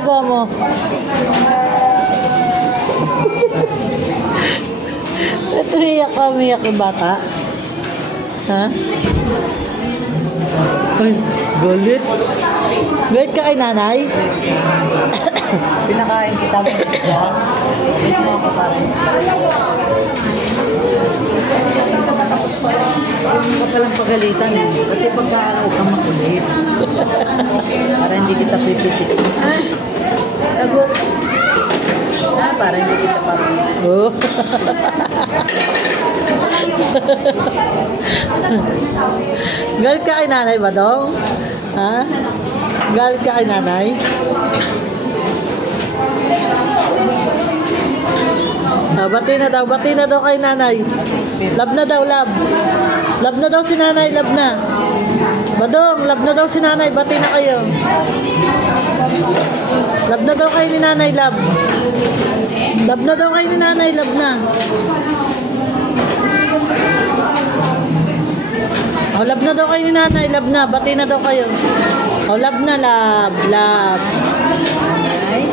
ginagawa mo? Ito umiyak yung bata. Ha? Ay, galit. Galit ka kay nanay? Pinakain kita mo. Yes mo ako parang. Huwag ka lang pagalitan eh. Kasi pagkaalaw ka makulit. Para hindi kita pipitik. Tagot. Para hindi kita parang. Oh. Galit ka kay nanay ba, Dong? Ha? Galit ka kay nanay? Bati na daw kay nanay. Love na daw, love. Love na daw si nanay, love na. Badong, love na daw si nanay, bati na kayo. Love na daw kayo ni nanay, love. Love na daw kayo ni nanay, love na. Oh, love na daw kayo ni nanay, love na, bati na daw kayo. Oh, love na, love, love. Ay.